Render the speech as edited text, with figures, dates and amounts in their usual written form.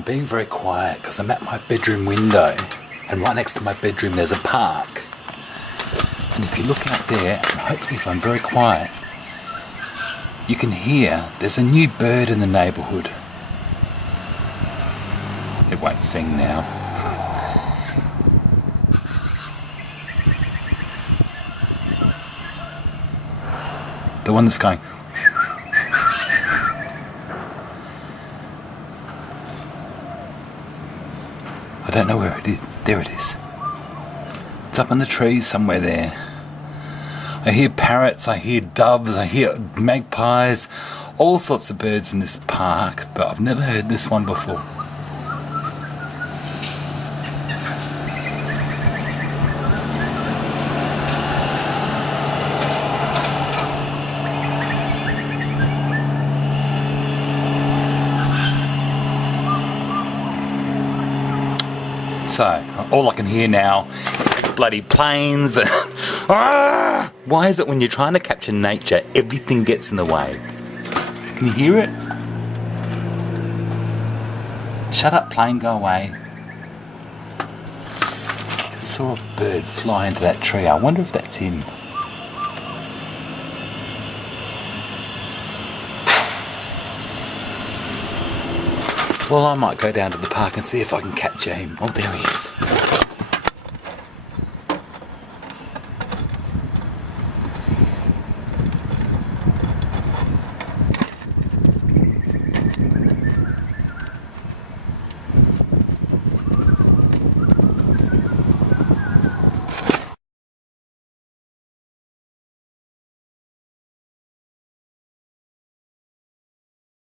I'm being very quiet because I'm at my bedroom window, and right next to my bedroom there's a park. And if you look out there, and hopefully if I'm very quiet, you can hear there's a new bird in the neighbourhood. It won't sing now. The one that's going. I don't know where it is. There it is. It's up in the trees somewhere there. I hear parrots, I hear doves, I hear magpies, all sorts of birds in this park, but I've never heard this one before. So, all I can hear now is bloody planes. Why is it when you're trying to capture nature, everything gets in the way? Can you hear it? Shut up, plane, go away. I saw a bird fly into that tree. I wonder if that's him. Well, I might go down to the park and see if I can capture him. Oh, there he is.